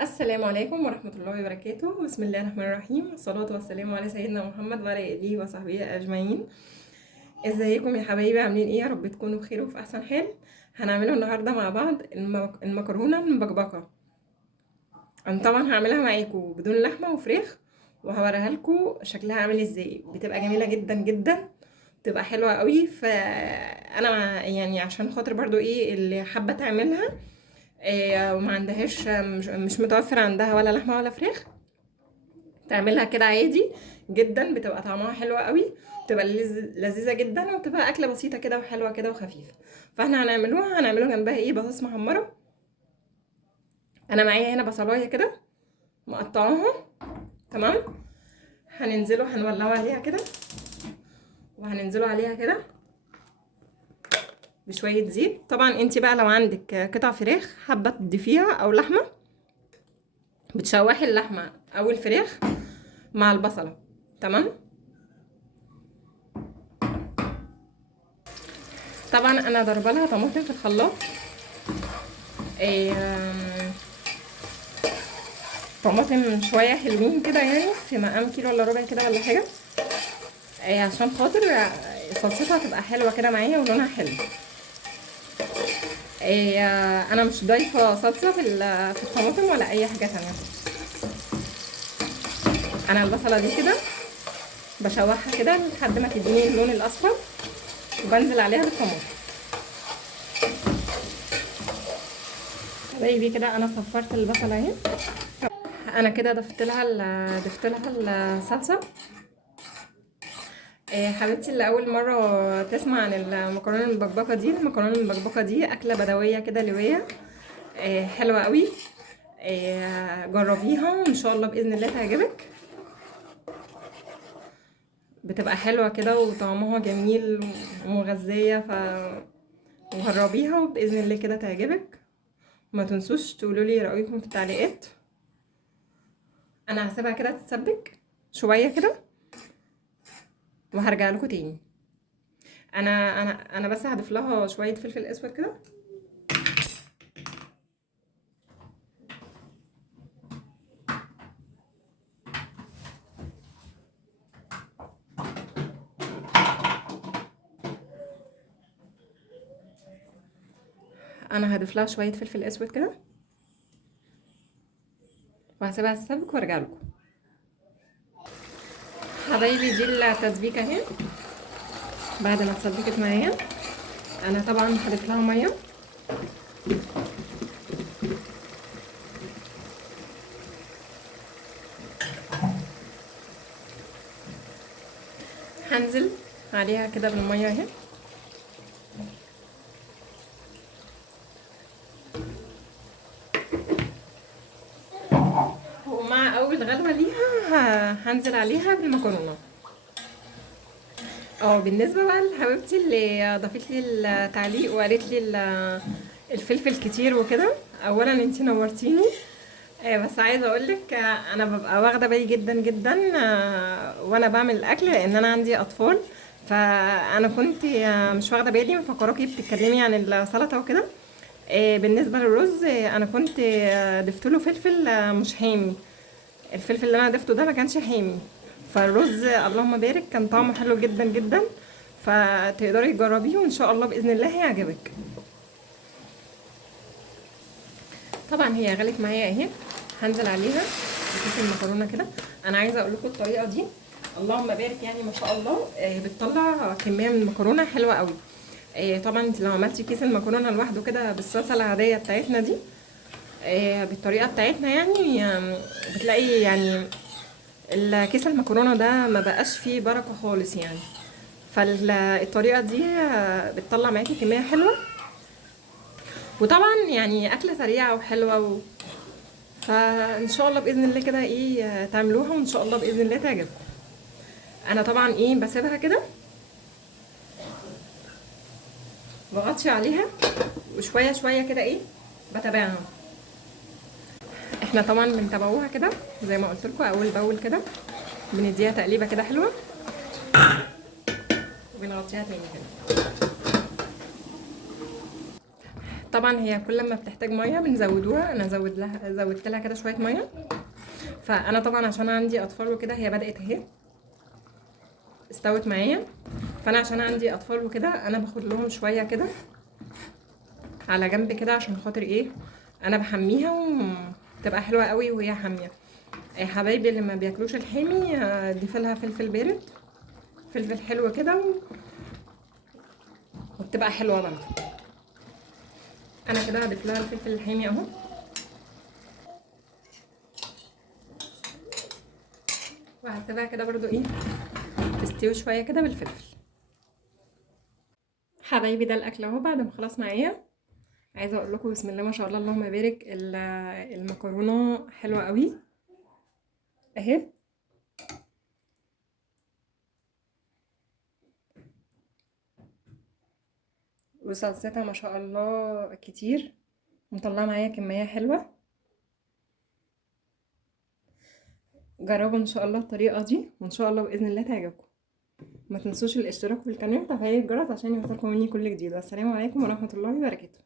السلام عليكم ورحمة الله وبركاته. بسم الله الرحمن الرحيم، والصلاة والسلام على سيدنا محمد وعلى آله وصحبه أجمعين. ازيكم يا حبايبي؟ عاملين ايه؟ يا رب تكونوا بخير وفي أحسن حال. هنعمله النهاردة مع بعض المكرونة المبكبكة. أنا طبعا هعملها معاكم بدون لحمة وفراخ، وهوريها لكم شكلها عامل ازاي. بتبقى جميلة جدا جدا، بتبقى حلوة قوي. فأنا يعني عشان خاطر برضو ايه اللي حابة تعملها وما عندهاش، مش متوفر عندها ولا لحمه ولا فراخ، تعملها كده عادي جدا. بتبقى طعمها حلو قوي، بتبقى لذيذه جدا، وبتبقى اكله بسيطه كده وحلوه كده وخفيفه. فاحنا هنعمله جنبها ايه؟ بطاطس محمره. انا معايا هنا بصلايه كده مقطعاها، تمام. هنولعوا عليها كده، وهننزلوا عليها كده بشويه زيت. طبعا انت بقى لو عندك قطع فراخ حابه تضيفيها او لحمه، بتشوحي اللحمه او الفراخ مع البصله، تمام. طبعا انا ضربه لها طماطم في الخلاط، طماطم شويه حلوين كده، يعني في مقام كيلو الا ربع كده ولا حاجه، عشان خاطر صلصتها تبقى حلوه كده معايا ولونها حلو. انا مش ضايفه صلصه في الطماطم ولا اي حاجه تانية. انا البصله دي كده بشوحها كده لحد ما تديني اللون الاصفر، وبنزل عليها بالطماطم. حبايبي كده انا صفرت البصله اهي. انا كده ضفت لها الصلصه. حبيبتي اللي اول مره تسمع عن المكرونه المبكبكه دي، اكله بدويه كده لويه، حلوه قوي. جربيها وان شاء الله باذن الله تعجبك. بتبقى حلوه كده وطعمها جميل ومغذيه، جربيها وباذن الله كده تعجبك. ما تنسوش تقولوا لي رايكم في التعليقات. انا هسيبها كده تتسبك شويه كده وهرجع لكم تاني. انا بس هضيف لها شويه فلفل اسود كده. انا هضيف لها شويه فلفل اسود كده، وهسيبها تتسبك وارجع لكم. حبايبي دي التسبيكه اهي بعد ما اتسبكت معايا. انا طبعا هضيف لها ميه. هنزل عليها كده بالميه اهي. ومع اول غلوه ليها هنزل عليها بالمكرونه. بالنسبه بقى لحبيبتي اللي ضافت لي التعليق وقالت لي الفلفل كتير وكده، اولا انتي نورتيني. بس عايزه اقول لك، انا ببقى واخده بالي جدا جدا وانا بعمل الاكل، لان انا عندي اطفال. فانا كنت مش واخده بالي، مفكراكي بتتكلمي عن السلطه وكده. بالنسبه للرز، انا كنت ضفت له فلفل مش حامي. الفلفل اللي انا ضفته ده ما كانش حامي، فالرز اللهم بارك كان طعمه حلو جدا جدا. فتقدري تجربيه وان شاء الله باذن الله هيعجبك. طبعا هي غلت معايا اهي. هنزل عليها بكيس المكرونه كده. انا عايزه اقول لكم الطريقه دي اللهم بارك، يعني ما شاء الله بتطلع كميه من المكرونه حلوه قوي. طبعا انت لو عملتي كيس المكرونه لوحده كده بالصلصه العاديه بتاعتنا دي، بالطريقه بتاعتنا، يعني بتلاقي يعني الكيس المكرونه ده ما بقاش فيه بركه خالص يعني. فالطريقه دي بتطلع معاكي كميه حلوه، وطبعا يعني اكله سريعه وحلوه فان شاء الله باذن الله كده تعملوها، وان شاء الله باذن الله تعجبكم. انا طبعا بسيبها كده، بغطي عليها، وشويه شويه كده بتابعها. احنا طبعا بنتابعوها كده زي ما قلت لكم اول باول كده، بنديها تقليبه كده حلوه، وبنغطيها تاني كده. طبعا هي كل ما بتحتاج ميه بنزودوها، انا زودت لها كده شويه ميه. فانا طبعا عشان عندي اطفال وكده هي بدات اهي استوت معايا، فانا عشان عندي اطفال وكده انا باخد لهم شويه كده على جنب كده عشان خاطر ايه، انا بحميها وتبقى حلوه قوي وهي حاميه. حبايبي اللي ما بياكلوش الحامي هضيف لها فلفل بارد، فلفل حلو كده وبتبقى حلوه برضه. انا كده هضيف لها الفلفل الحامي اهو، وهسيبها كده برضه ايه تستوي شويه كده بالفلفل. حبايبي ده الاكل اهو بعد ما خلاص معايا. عايزه اقول لكم بسم الله ما شاء الله اللهم بارك، المكرونه حلوه قوي اهي. وصلصتها ما شاء الله كتير، مطلعه معايا كميه حلوه. جربوا ان شاء الله الطريقه دي وان شاء الله باذن الله تعجبكم. ما تنسوش الاشتراك في القناه وتفعيل الجرس عشان يوصلكم مني كل جديد. والسلام عليكم ورحمه الله وبركاته.